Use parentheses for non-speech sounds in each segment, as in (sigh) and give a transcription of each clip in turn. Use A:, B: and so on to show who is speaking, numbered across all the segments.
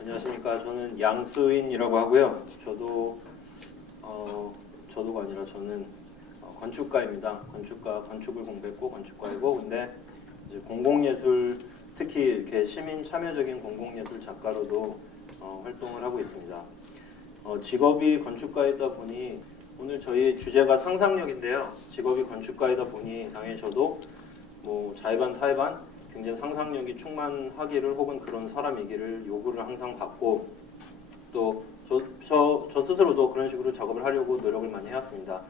A: 안녕하십니까. 저는 양수인이라고 하고요. 저도 어 저도가 아니라 저는 어, 건축가입니다. 건축가 건축을 공부했고 건축가이고 근데 이제 공공예술 특히 이렇게 시민 참여적인 공공예술 작가로도 어, 활동을 하고 있습니다. 어, 직업이 건축가이다 보니 오늘 저희 주제가 상상력인데요. 직업이 건축가이다 보니 당연히 저도 뭐 자의반 타의반 굉장히 상상력이 충만하기를 혹은 그런 사람이기를 요구를 항상 받고 또 저 저 저 스스로도 그런 식으로 작업을 하려고 노력을 많이 해왔습니다.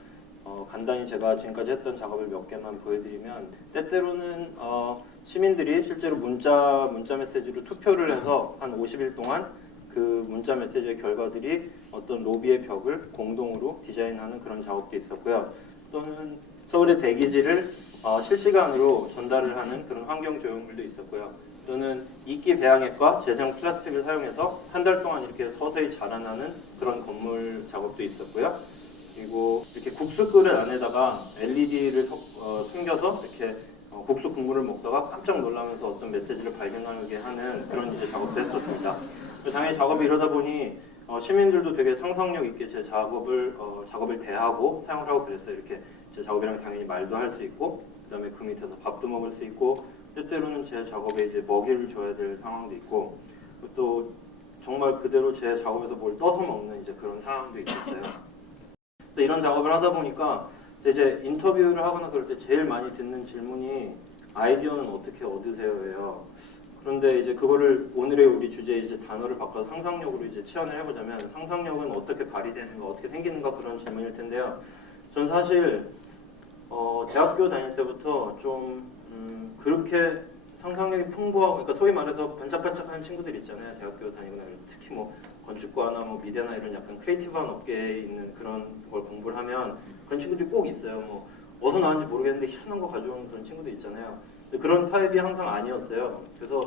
A: 어, 간단히 제가 지금까지 했던 작업을 몇 개만 보여드리면 때때로는 어, 시민들이 실제로 문자 문자 메시지로 투표를 해서 한 50일 동안 그 문자 메시지의 결과들이 어떤 로비의 벽을 공동으로 디자인하는 그런 작업도 있었고요. 또는 서울의 대기질을 어, 실시간으로 전달을 하는 그런 환경 조형물도 있었고요. 또는 이끼 배양액과 재생 플라스틱을 사용해서 한 달 동안 이렇게 서서히 자라나는 그런 건물 작업도 있었고요. 그리고 이렇게 국수 그릇 안에다가 LED를 숨겨서 이렇게 어, 국수 국물을 먹다가 깜짝 놀라면서 어떤 메시지를 발견하게 하는 그런 이제 작업도 했었습니다. 당연히 작업이 이러다 보니 어, 시민들도 되게 상상력 있게 제 작업을 어, 작업을 대하고 사용을 하고 그랬어요. 이렇게 제 작업이랑 당연히 말도 할 수 있고 그다음에 그 밑에서 밥도 먹을 수 있고 때때로는 제 작업에 이제 먹이를 줘야 될 상황도 있고 또 정말 그대로 제 작업에서 뭘 떠서 먹는 이제 그런 상황도 있었어요. 또 이런 작업을 하다 보니까 이제 인터뷰를 하거나 그럴 때 제일 많이 듣는 질문이 아이디어는 어떻게 얻으세요예요. 그런데 이제 그거를 오늘의 우리 주제 이제 단어를 바꿔서 상상력으로 이제 치환을 해보자면 상상력은 어떻게 발휘되는가 어떻게 생기는가 그런 질문일 텐데요. 전 사실 어, 대학교 다닐 때부터 좀 음, 그렇게 상상력이 풍부하고 그러니까 소위 말해서 반짝반짝하는 친구들 있잖아요. 대학교 다니고 나면 특히 뭐 건축과나 뭐 미대나 이런 약간 크리에이티브한 업계에 있는 그런 걸 공부를 하면 그런 친구들이 꼭 있어요. 뭐 어디서 나왔는지 모르겠는데 희한한 거 가져오는 그런 친구들 있잖아요. 그런 타입이 항상 아니었어요. 그래서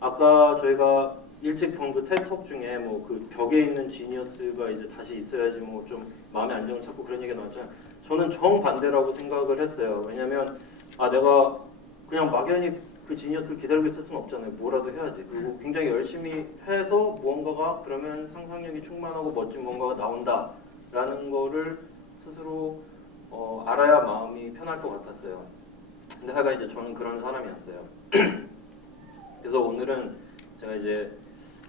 A: 아까 저희가 일찍 본 그 텔톡 중에 뭐 그 벽에 있는 지니어스가 이제 다시 있어야지 뭐 좀 마음의 안정을 찾고 그런 얘기가 나왔잖아요. 저는 정반대라고 생각을 했어요. 왜냐면 아 내가 그냥 막연히 그 지니어스를 기다리고 있을 수는 없잖아요. 뭐라도 해야지. 그리고 굉장히 열심히 해서 무언가가 그러면 상상력이 충만하고 멋진 무언가가 나온다라는 거를 스스로 어, 알아야 마음이 편할 것 같았어요. 근데 하여간 이제 저는 그런 사람이었어요. (clears throat) 그래서 오늘은 제가 이제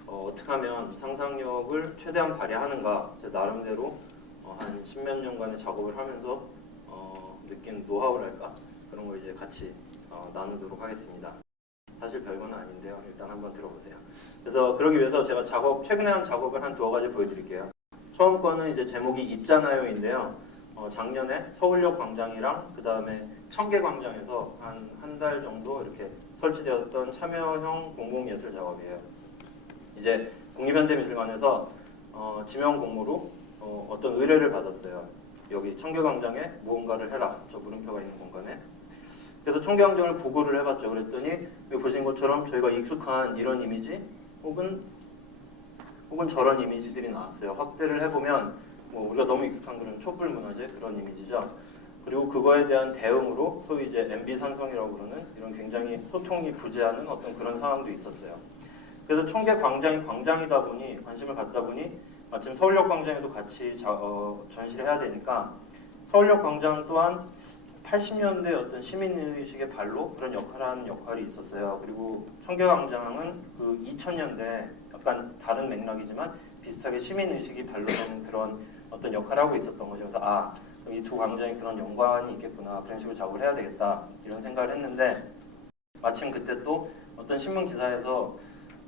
A: 어, 어떻게 하면 상상력을 최대한 발휘하는가 제 나름대로 어, 한 십몇 년간의 작업을 하면서 어, 느낀 노하우랄까 그런 거 이제 같이 어, 나누도록 하겠습니다. 사실 별거는 아닌데요. 일단 한번 들어보세요. 그래서 그러기 위해서 제가 작업 최근에 한 작업을 한 두어 가지 보여드릴게요. 처음 거는 이제 제목이 있잖아요인데요. 어, 작년에 서울역 광장이랑 그 다음에 청계 광장에서 한 한 달 정도 이렇게 설치되었던 참여형 공공예술 작업이에요. 이제 국립현대미술관에서 어, 지명 공모로 어, 어떤 의뢰를 받았어요. 여기 청계 광장에 무언가를 해라. 저 물음표가 있는 공간에. 그래서 청계 광장을 구글을 해봤죠. 그랬더니 보신 것처럼 저희가 익숙한 이런 이미지 혹은 혹은 저런 이미지들이 나왔어요. 확대를 해보면 뭐 우리가 너무 익숙한 그런 촛불 문화재 그런 이미지죠. 그리고 그거에 대한 대응으로 소위 이제 MB 산성이라고 그러는 이런 굉장히 소통이 부재하는 어떤 그런 상황도 있었어요. 그래서 청계 광장이 광장이다 보니 관심을 갖다 보니 마침 서울역 광장에도 같이 자, 어, 전시를 해야 되니까 서울역 광장 또한 80년대 어떤 시민의식의 발로 그런 역할을 하는 역할이 있었어요. 그리고 청계 광장은 그 2000년대 약간 다른 맥락이지만 비슷하게 시민의식이 발로되는 그런 어떤 역할을 하고 있었던 거죠. 그래서 아, 이두 광장이 그런 연관이 있겠구나. 그런 식으로 작업을 해야 되겠다. 이런 생각을 했는데 마침 그때 또 어떤 신문 기사에서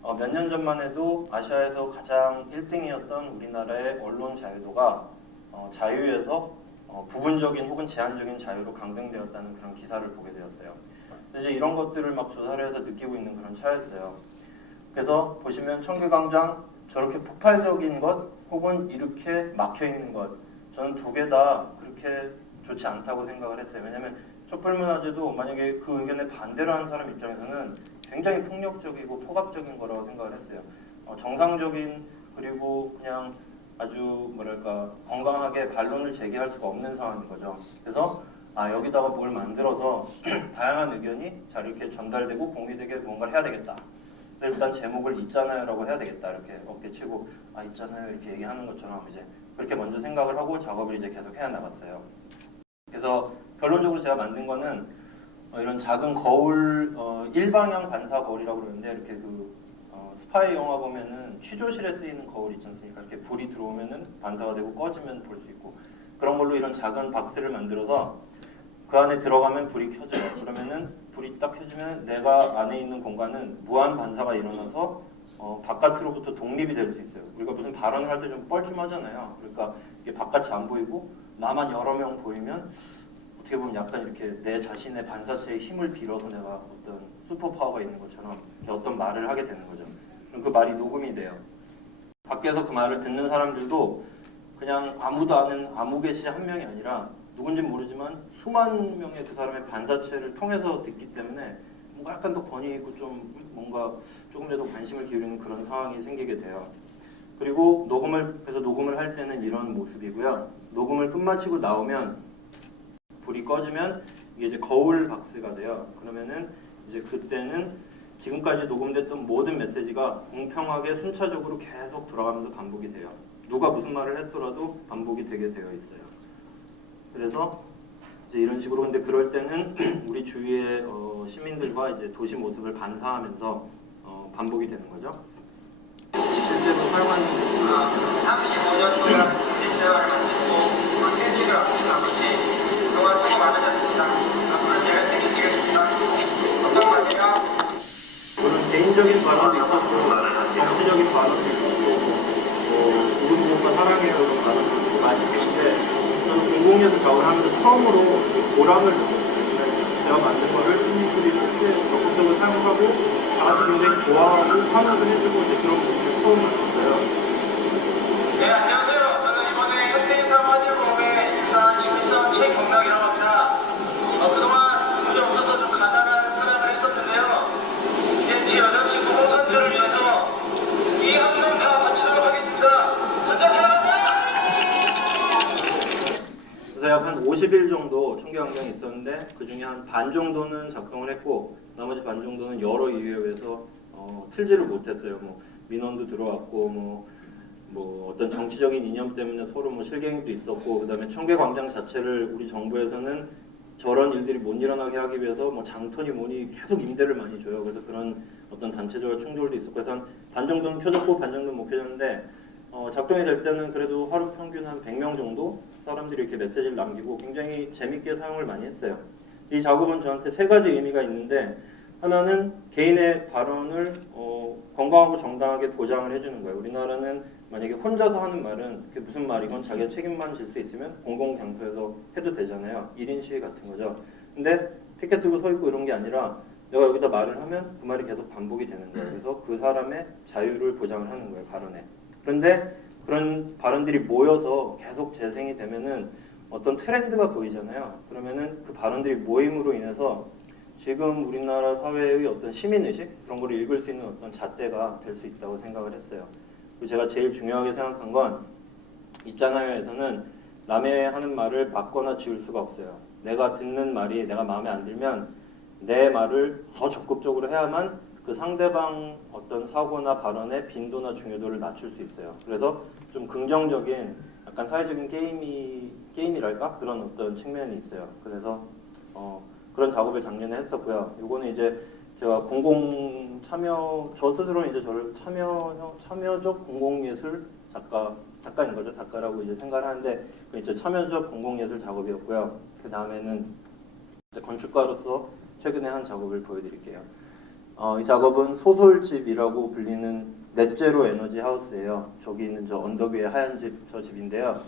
A: 어, 몇 년 전만 해도 아시아에서 가장 1등이었던 우리나라의 언론 자유도가 어, 자유에서 어, 부분적인 혹은 제한적인 자유로 강등되었다는 그런 기사를 보게 되었어요. 이제 이런 것들을 막 조사를 해서 느끼고 있는 그런 차였어요. 그래서 보시면 청계광장 저렇게 폭발적인 것 혹은 이렇게 막혀 있는 것 저는 두 개 다 그렇게 좋지 않다고 생각을 했어요. 왜냐하면 촛불문화제도 만약에 그 의견에 반대를 하는 사람 입장에서는 굉장히 폭력적이고 포갑적인 거라고 생각을 했어요. 어, 정상적인 그리고 그냥 아주 뭐랄까 건강하게 반론을 제기할 수가 없는 상황인 거죠. 그래서 아 여기다가 뭘 만들어서 (clears throat) 다양한 의견이 잘 이렇게 전달되고 공유되게 뭔가를 해야 되겠다. 그래서 일단 제목을 있잖아요라고 해야 되겠다 이렇게 어깨 치고 아 있잖아요 이렇게 얘기하는 것처럼 이제 그렇게 먼저 생각을 하고 작업을 이제 계속 해야 나갔어요. 그래서 결론적으로 제가 만든 거는 어, 이런 작은 거울 어, 일방향 반사 거울이라고 그러는데 이렇게 그 어, 스파이 영화 보면은 취조실에 쓰이는 거울 있지 않습니까? 이렇게 불이 들어오면은 반사가 되고 꺼지면 볼 수 있고 그런 걸로 이런 작은 박스를 만들어서 그 안에 들어가면 불이 켜져요. 그러면은 불이 딱 켜지면 내가 안에 있는 공간은 무한 반사가 일어나서 어, 바깥으로부터 독립이 될 수 있어요. 우리가 무슨 발언을 할 때 좀 뻘쭘하잖아요. 그러니까 이게 바깥이 안 보이고 나만 여러 명 보이면 어떻게 보면 약간 이렇게 내 자신의 반사체의 힘을 빌어서 내가 어떤 슈퍼 파워가 있는 것처럼 어떤 말을 하게 되는 거죠. 그럼 그 말이 녹음이 돼요. 밖에서 그 말을 듣는 사람들도 그냥 아무도 아는 아무개 씨 한 명이 아니라 누군지 모르지만 수만 명의 그 사람의 반사체를 통해서 듣기 때문에 뭔가 약간 더 권위 있고 좀 뭔가 조금이라도 관심을 기울이는 그런 상황이 생기게 돼요. 그리고 녹음을 그래서 녹음을 할 때는 이런 모습이고요. 녹음을 끝마치고 나오면 불이 꺼지면 이게 이제 거울 박스가 돼요. 그러면은 이제 그때는 지금까지 녹음됐던 모든 메시지가 공평하게 순차적으로 계속 돌아가면서 반복이 돼요. 누가 무슨 말을 했더라도 반복이 되게 되어 있어요. 그래서 이제 이런 식으로 근데 그럴 때는 (clears throat) 우리 주위의 어, 시민들과 이제 도시 모습을 반사하면서 어, 반복이 되는 거죠. 실제로 사용하는
B: 35년 동안 대생활을 마치고 그 텐트를 앞으로 남으시 그동안 수고 많으셨습니다. 앞으로 제가 책임지겠습니다. 걱정 마세요.
A: 저는 개인적인 발언도 있었고 정치적인 발언도 있었고 뭐 누구누구가 사랑해요 이런 있고 많이 있는데 저는 공공예술 작업을 하면서 처음으로 그 보람을. 제가 만든 거를 시민들이 쉽게 적극적으로 사용하고 다 같이 굉장히 좋아하고 환호를 해주고 이제 그런 부분을 처음 봤었어요.
B: 네, 안녕하세요. 저는 이번에 현대인사 화재보험의 입사한 신입사원 최경락이라고 합니다. 어, 그동안 돈이 없어서 좀 가난한 사람을 했었는데요. 이제 제 여자친구 홍선주를 위해서 이 한 명 다 바치도록 하겠습니다. 선자 사랑합니다.
A: 그래서 약 한 50일 총계환경이 있었는데 그 중에 한 반 정도는 작동을 했고 나머지 반 정도는 여러 이유에 의해서 어, 틀지를 못했어요. 뭐 민원도 들어왔고 뭐, 뭐 어떤 정치적인 이념 때문에 서로 뭐 실갱이도 있었고 그다음에 청계 광장 자체를 우리 정부에서는 저런 일들이 못 일어나게 하기 위해서 뭐 장터니 뭐니 계속 임대를 많이 줘요. 그래서 그런 어떤 단체적인 충돌도 있었고 한반 정도는 켜졌고 반 정도는 못 켜졌는데 어, 작동이 될 때는 그래도 하루 평균 한 100명 정도 사람들이 이렇게 메시지를 남기고 굉장히 재밌게 사용을 많이 했어요. 이 작업은 저한테 세 가지 의미가 있는데 하나는 개인의 발언을 어, 건강하고 정당하게 보장을 해주는 거예요. 우리나라는 만약에 혼자서 하는 말은 그게 무슨 말이건 자기가 책임만 질 수 있으면 공공 장소에서 해도 되잖아요. 1인 시위 같은 거죠. 근데 피켓 들고 서 있고 이런 게 아니라 내가 여기다 말을 하면 그 말이 계속 반복이 되는 거예요. 그래서 그 사람의 자유를 보장을 하는 거예요. 발언에. 그런데 그런 발언들이 모여서 계속 재생이 되면은 어떤 트렌드가 보이잖아요. 그러면은 그 발언들이 모임으로 인해서 지금 우리나라 사회의 어떤 시민의식 그런 거를 읽을 수 있는 어떤 잣대가 될 수 있다고 생각을 했어요. 그리고 제가 제일 중요하게 생각한 건 있잖아요에서는 남의 하는 말을 막거나 지울 수가 없어요. 내가 듣는 말이 내가 마음에 안 들면 내 말을 더 적극적으로 해야만 그 상대방 어떤 사고나 발언의 빈도나 중요도를 낮출 수 있어요. 그래서 좀 긍정적인 약간 사회적인 게임이 게임이랄까 그런 어떤 측면이 있어요. 그래서 어, 그런 작업을 작년에 했었고요. 요거는 이제 제가 공공 참여 저 스스로는 이제 저를 참여 참여적 공공 예술 작가 작가인 거죠. 작가라고 이제 생각을 하는데 그 이제 참여적 공공 예술 작업이었고요. 그 다음에는 건축가로서 최근에 한 작업을 보여드릴게요. 어, 이 작업은 소설집이라고 불리는 넷제로 에너지 하우스예요. 저기 있는 저 언덕 위에 하얀 집 저 집인데요.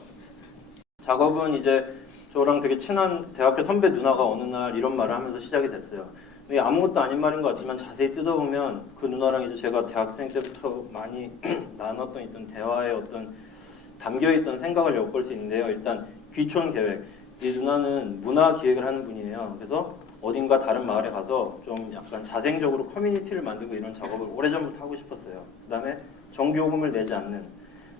A: 작업은 이제 저랑 되게 친한 대학교 선배 누나가 어느 날 이런 말을 하면서 시작이 됐어요. 근데 아무것도 아닌 말인 것 같지만 자세히 뜯어보면 그 누나랑 이제 제가 대학생 때부터 많이 (clears throat) 나눴던 있던 대화의 어떤 담겨있던 생각을 엿볼 수 있는데요. 일단 귀촌 계획. 이 누나는 문화 기획을 하는 분이에요. 그래서 어딘가 다른 마을에 가서 좀 약간 자생적으로 커뮤니티를 만들고 이런 작업을 오래전부터 하고 싶었어요. 그 다음에 정기요금을 내지 않는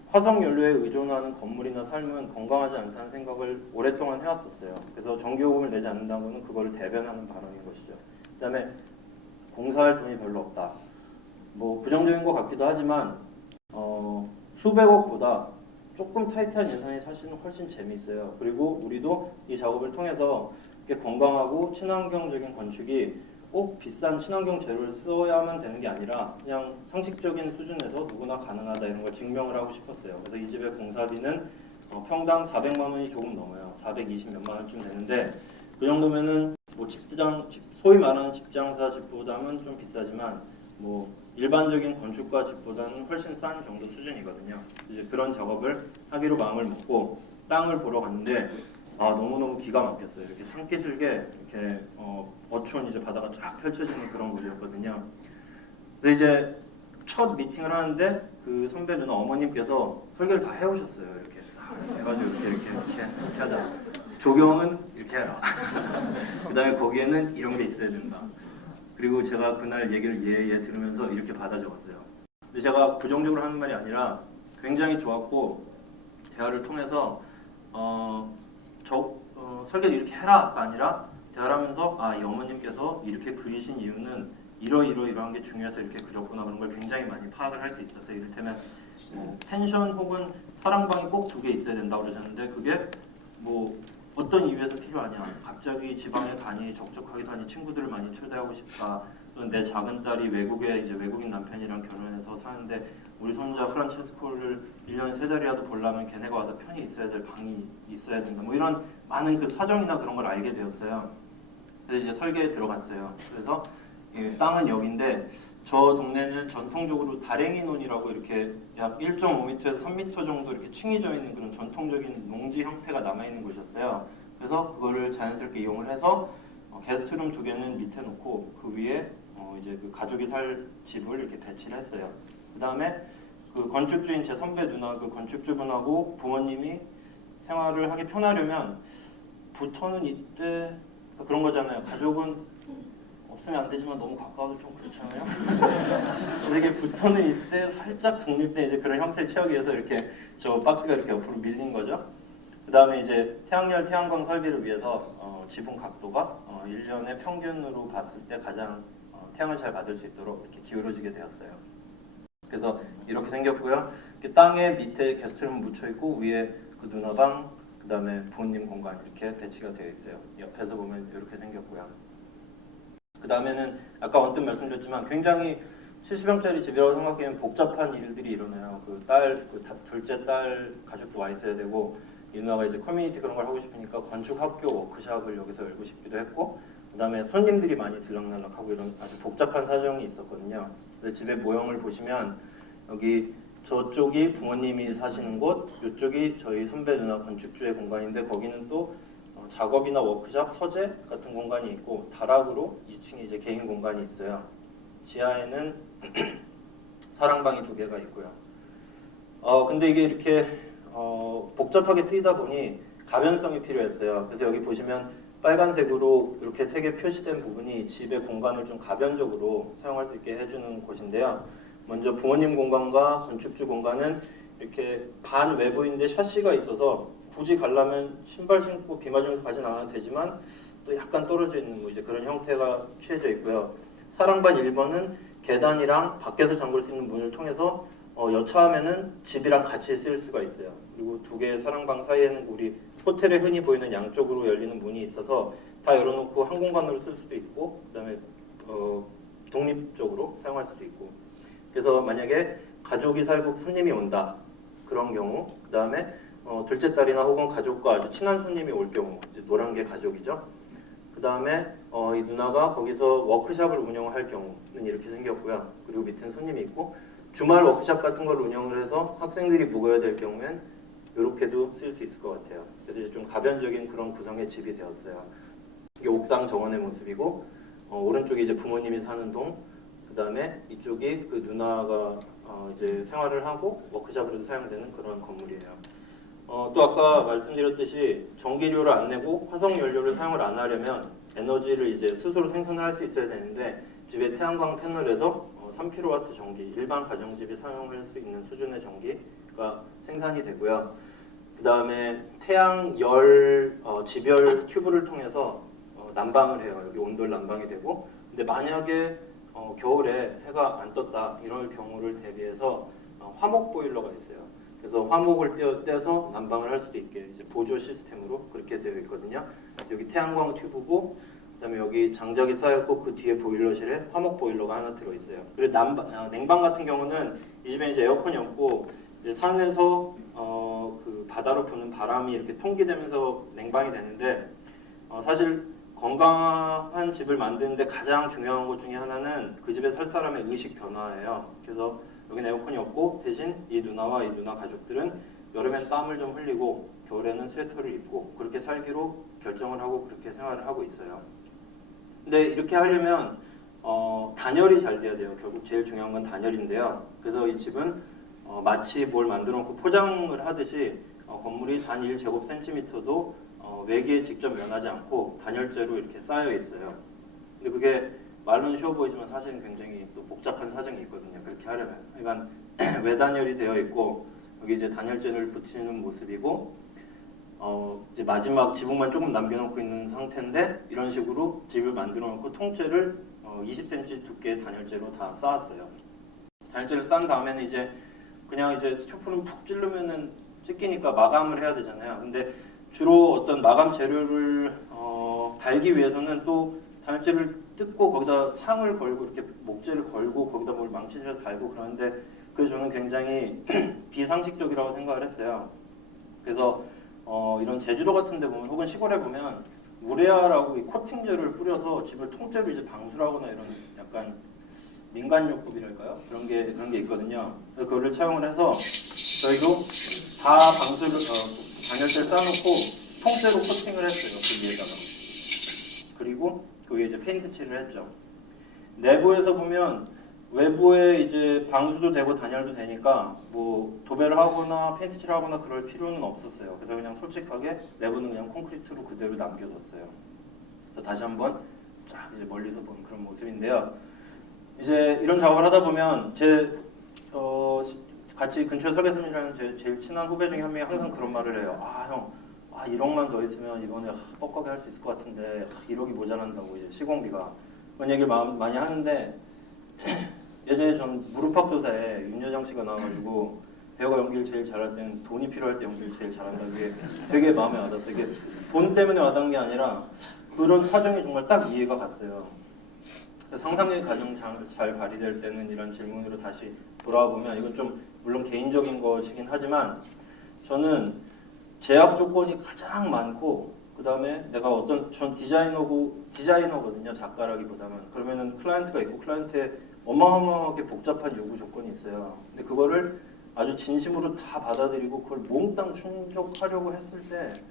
A: 화석 연료에 의존하는 건물이나 삶은 건강하지 않다는 생각을 오랫동안 해왔었어요. 그래서 전기요금을 내지 않는다고는 그거를 대변하는 발언인 것이죠. 그 다음에 공사할 돈이 별로 없다. 뭐 부정적인 것 같기도 하지만 어, 수백억보다 조금 타이트한 예산이 사실은 훨씬 재미있어요. 그리고 우리도 이 작업을 통해서 이렇게 건강하고 친환경적인 건축이 꼭 비싼 친환경 재료를 써야만 되는 게 아니라 그냥 상식적인 수준에서 누구나 가능하다 이런 걸 증명을 하고 싶었어요. 그래서 이 집의 공사비는 어, 평당 400만 원이 조금 넘어요. 420 몇만 원쯤 되는데 그 정도면은 뭐 집장 집- 소위 말하는 집장사 집보다는 좀 비싸지만 뭐 일반적인 건축가 집보다는 훨씬 싼 정도 수준이거든요. 이제 그런 작업을 하기로 마음을 먹고 땅을 보러 갔는데 아 너무 너무 기가 막혔어요. 이렇게 산기슭에 이렇게 어, 어촌 이제 바다가 쫙 펼쳐지는 그런 곳이었거든요. 근데 이제 첫 미팅을 하는데 그 선배 누나 어머님께서 설계를 다 해오셨어요. 이렇게 딱 이렇게 해가지고 이렇게 이렇게 이렇게, 이렇게 하자. 조경은 이렇게 해라. (laughs) 그다음에 거기에는 이런 게 있어야 된다. 그리고 제가 그날 얘기를 예예 들으면서 이렇게 받아 적었어요. 근데 제가 부정적으로 하는 말이 아니라 굉장히 좋았고 대화를 통해서 어, 저 어, 설계를 이렇게 해라가 아니라 대화를 하면서 아 이 어머님께서 이렇게 그리신 이유는 이러이러 이러한 게 중요해서 이렇게 그렸구나 그런 걸 굉장히 많이 파악을 할 수 있었어요. 이를테면 뭐 펜션 혹은 사랑방이 꼭 두 개 있어야 된다고 그러셨는데 그게 뭐 어떤 이유에서 필요하냐 갑자기 지방에 가니 적적하기도 하니 친구들을 많이 초대하고 싶다 또는 내 작은 딸이 외국에 이제 외국인 남편이랑 결혼해서 사는데 우리 손자 프란체스코를 1년에 세 달이라도 보려면 걔네가 와서 편히 있어야 될 방이 있어야 된다. 뭐 이런 많은 그 사정이나 그런 걸 알게 되었어요. 그래서 이제 설계에 들어갔어요. 그래서 이 땅은 여기인데 저 동네는 전통적으로 다랭이 논이라고 이렇게 약 1.5m에서 3m 정도 이렇게 층이 져 있는 그런 전통적인 농지 형태가 남아 있는 곳이었어요. 그래서 그거를 자연스럽게 이용을 해서 어, 게스트룸 두 개는 밑에 놓고 그 위에 어, 이제 그 가족이 살 집을 이렇게 배치를 했어요. 그 다음에 그 건축주인 제 선배 누나 그 건축주분하고 부모님이 생활을 하기 편하려면 부터는 이때 그러니까 그런 거잖아요. 가족은 없으면 안 되지만 너무 가까워도 좀 그렇잖아요. (laughs) 되게 붙어는 이때 살짝 독립된 이제 그런 형태를 취하기 위해서 이렇게 저 박스가 이렇게 옆으로 밀린 거죠. 그 다음에 이제 태양열 태양광 설비를 위해서 어, 지붕 각도가 어, 1년의 평균으로 봤을 때 가장 어, 태양을 잘 받을 수 있도록 이렇게 기울어지게 되었어요. 그래서 이렇게 생겼고요. 이렇게 땅에 밑에 게스트룸 묻혀 있고 위에 그 누나방, 그 다음에 부모님 공간 이렇게 배치가 되어 있어요. 옆에서 보면 이렇게 생겼고요. 그 다음에는 아까 언뜻 말씀드렸지만 굉장히 70평짜리 집이라고 생각하기엔 복잡한 일들이 일어나요. 그 딸, 그 다- 둘째 딸 가족도 와 있어야 되고 이 누나가 이제 커뮤니티 그런 걸 하고 싶으니까 건축 학교 워크샵을 여기서 열고 싶기도 했고 그다음에 손님들이 많이 들락날락하고 이런 아주 복잡한 사정이 있었거든요. 근데 집의 모형을 보시면 여기 저쪽이 부모님이 사시는 곳, 이쪽이 저희 선배 누나 건축주의 공간인데 거기는 또 어, 작업이나 워크샵, 서재 같은 공간이 있고 다락으로 2층에 이제 개인 공간이 있어요. 지하에는 (clears throat) 사랑방이 두 개가 있고요. 어 근데 이게 이렇게 어, 복잡하게 쓰이다 보니 가변성이 필요했어요. 그래서 여기 보시면 빨간색으로 이렇게 세 개 표시된 부분이 집의 공간을 좀 가변적으로 사용할 수 있게 해주는 곳인데요. 먼저 부모님 공간과 건축주 공간은 이렇게 반 외부인데 샤시가 있어서 굳이 가려면 신발 신고 비 맞으면서 가진 않아도 되지만 또 약간 떨어져 있는 뭐 이제 그런 형태가 취해져 있고요. 사랑반 1번은 계단이랑 밖에서 잠글 수 있는 문을 통해서 어, 여차하면은 집이랑 같이 쓸 수가 있어요. 그리고 두 개의 사랑방 사이에는 우리 호텔에 흔히 보이는 양쪽으로 열리는 문이 있어서 다 열어놓고 한 공간으로 쓸 수도 있고 그다음에 어, 독립적으로 사용할 수도 있고 그래서 만약에 가족이 살고 손님이 온다 그런 경우 그다음에 어, 둘째 딸이나 혹은 가족과 아주 친한 손님이 올 경우 이제 노란 게 가족이죠. 그 다음에 어, 이 누나가 거기서 워크샵을 운영할 경우는 이렇게 생겼고요. 그리고 밑에는 손님이 있고 주말 워크샵 같은 걸 운영을 해서 학생들이 묵어야 될 경우엔 이렇게도 쓸 수 있을 것 같아요. 그래서 이제 좀 가변적인 그런 구성의 집이 되었어요. 이게 옥상 정원의 모습이고 어, 오른쪽이 이제 부모님이 사는 동, 그 다음에 이쪽이 그 누나가 어, 이제 생활을 하고 워크샵으로도 사용되는 그런 건물이에요. 어, 또 아까 말씀드렸듯이 전기료를 안 내고 화석 연료를 사용을 안 하려면 에너지를 이제 스스로 생산할 수 있어야 되는데 집에 태양광 패널에서 어, 3kW 전기 일반 가정집이 사용할 수 있는 수준의 전기 가 생산이 되고요. 그 다음에 태양 열 어, 지별 튜브를 통해서 어, 난방을 해요. 여기 온돌 난방이 되고. 근데 만약에 어, 겨울에 해가 안 떴다 이럴 경우를 대비해서 어, 화목 보일러가 있어요. 그래서 화목을 떼서 난방을 할 수도 있게 이제 보조 시스템으로 그렇게 되어 있거든요. 여기 태양광 튜브고 그다음에 여기 장작이 쌓였고 그 뒤에 보일러실에 화목 보일러가 하나 들어 있어요. 그리고 난방, 아, 냉방 같은 경우는 이 집에 이제 에어컨이 없고 이제 산에서 어, 그 바다로 부는 바람이 이렇게 통기되면서 냉방이 되는데 어, 사실 건강한 집을 만드는데 가장 중요한 것 중에 하나는 그 집에 살 사람의 의식 변화예요. 그래서 여기는 에어컨이 없고 대신 이 누나와 이 누나 가족들은 여름엔 땀을 좀 흘리고 겨울에는 스웨터를 입고 그렇게 살기로 결정을 하고 그렇게 생활을 하고 있어요. 근데 이렇게 하려면 어, 단열이 잘 돼야 돼요. 결국 제일 중요한 건 단열인데요. 그래서 이 집은 어, 마치 뭘 만들어 놓고 포장을 하듯이 어, 건물이 단 1제곱센티미터도 어, 외기에 직접 면하지 않고 단열재로 이렇게 쌓여 있어요. 근데 그게 말로는 쉬워 보이지만 사실은 굉장히 또 복잡한 사정이 있거든요. 그렇게 하려면. 그러니까 (clears throat) 외단열이 되어 있고 여기 이제 단열재를 붙이는 모습이고 어, 이제 마지막 지붕만 조금 남겨놓고 있는 상태인데 이런 식으로 집을 만들어 놓고 통째를 어, 20cm 두께의 단열재로 다 쌓았어요. 단열재를 쌓은 다음에는 이제 그냥 이제 스티로폼을 푹 찌르면은 찢기니까 마감을 해야 되잖아요. 근데 주로 어떤 마감 재료를 어, 달기 위해서는 또 단열재를 뜯고 거기다 상을 걸고 이렇게 목재를 걸고 거기다 뭘 망치질해서 달고 그러는데 그 저는 굉장히 (clears throat) 비상식적이라고 생각을 했어요. 그래서 어, 이런 제주도 같은 데 보면 혹은 시골에 보면 우레아라고 이 코팅제를 뿌려서 집을 통째로 이제 방수를 하거나 이런 약간 민간요법이랄까요? 그런 게 그런 게 있거든요. 그거를 차용을 해서 저희도 다 방수를 어, 단열재를 쌓아놓고 통째로 코팅을 했어요. 그 위에다가. 그리고 그 위에 이제 페인트 칠을 했죠. 내부에서 보면 외부에 이제 방수도 되고 단열도 되니까 뭐 도배를 하거나 페인트 칠을 하거나 그럴 필요는 없었어요. 그래서 그냥 솔직하게 내부는 그냥 콘크리트로 그대로 남겨뒀어요. 그래서 다시 한번 쫙 이제 멀리서 본 그런 모습인데요. 이제 이런 작업을 하다 보면 제 어, 시- 같이 근처에 설계사님이랑 제 제일 친한 후배 중에 한 명이 항상 그런 말을 해요. 아 형, 아 1억만 더 있으면 이번에 하, 뻑뻑하게 할 수 있을 것 같은데 하, 1억이 모자란다고 이제 시공비가 그런 얘기를 마- 많이 하는데 (clears throat) 예전에 전 무릎팍도사에 윤여정 씨가 나와가지고 배우가 연기를 제일 잘할 때는 돈이 필요할 때 연기를 제일 잘한다 그게 되게 마음에 와닿았어요. 이게 돈 때문에 와닿은 게 아니라 그런 사정이 정말 딱 이해가 갔어요. 상상력이 가장 잘, 잘 발휘될 때는 이런 질문으로 다시 돌아와 보면 이건 좀 물론 개인적인 것이긴 하지만 저는 제약 조건이 가장 많고 그 다음에 내가 어떤 전 디자이너고 디자이너거든요 작가라기보다는 그러면은 클라이언트가 있고 클라이언트에 어마어마하게 복잡한 요구 조건이 있어요. 근데 그거를 아주 진심으로 다 받아들이고 그걸 몽땅 충족하려고 했을 때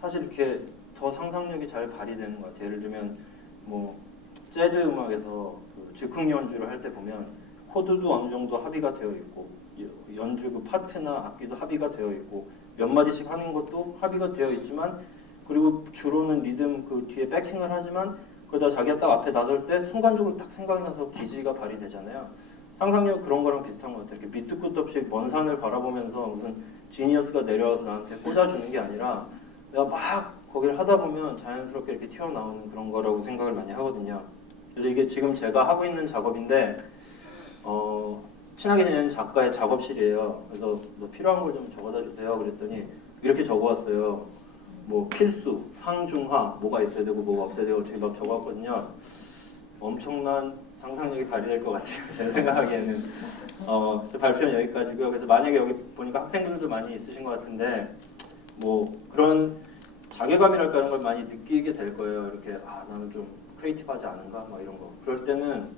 A: 사실 이렇게 더 상상력이 잘 발휘되는 것 같아요. 예를 들면 뭐 재즈 음악에서 그 즉흥 연주를 할 때 보면 코드도 어느 정도 합의가 되어 있고 여- 연주 그 파트나 악기도 합의가 되어 있고 몇 마디씩 하는 것도 합의가 되어 있지만 그리고 주로는 리듬 그 뒤에 백킹을 하지만 그러다 자기가 딱 앞에 나설 때 순간적으로 딱 생각나서 기지가 발휘되잖아요. 상상력 그런 거랑 비슷한 것 같아요. 이렇게 밑도 끝도 없이 먼 산을 바라보면서 무슨 지니어스가 내려와서 나한테 꽂아주는 게 아니라 내가 막 거기를 하다 보면 자연스럽게 이렇게 튀어나오는 그런 거라고 생각을 많이 하거든요. 그래서 이게 지금 제가 하고 있는 작업인데 어, 친하게 지내는 작가의 작업실이에요. 그래서 뭐 필요한 걸 좀 적어다 주세요. 그랬더니 이렇게 적어왔어요. 뭐 필수, 상중하, 뭐가 있어야 되고 뭐가 없어야 되고 이렇게 막 적어왔거든요. 엄청난 상상력이 발휘될 것 같아요. (laughs) 제가 생각하기에는 어, 제 발표는 여기까지고요. 그래서 만약에 여기 보니까 학생들도 많이 있으신 것 같은데 뭐 그런 자괴감이랄까 이런 걸 많이 느끼게 될 거예요. 이렇게 아 나는 좀 크리에이티브하지 않은가 막 이런 거. 그럴 때는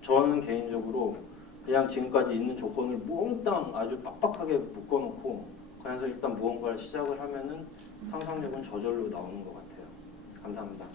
A: 저는 개인적으로 그냥 지금까지 있는 조건을 몽땅 아주 빡빡하게 묶어놓고 그래서 일단 무언가를 시작을 하면은 상상력은 저절로 나오는 것 같아요. 감사합니다.